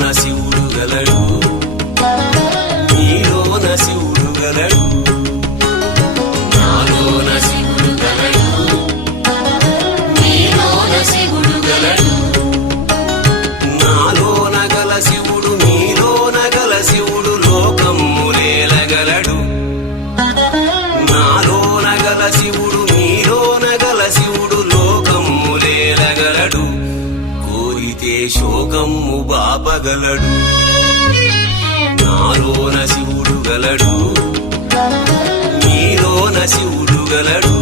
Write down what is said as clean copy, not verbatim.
నాలోన శివుడు గలడు, నీలోన శివుడు గలడు. నాలోన శివుడు గలడు, నీలోన శివుడు గలడు. నాలోన గల శివుడు నీలోన గల శివుడు లోకమ్ములేలగలడు. నాలోన గల శివుడు నీలోన గల శివుడు లోకమ్ములేలగలడు. కోరితే శోకమ్ము బాపగలడు. నాలోన శివుడు గలడు, నీలోన శివుడు గలడు.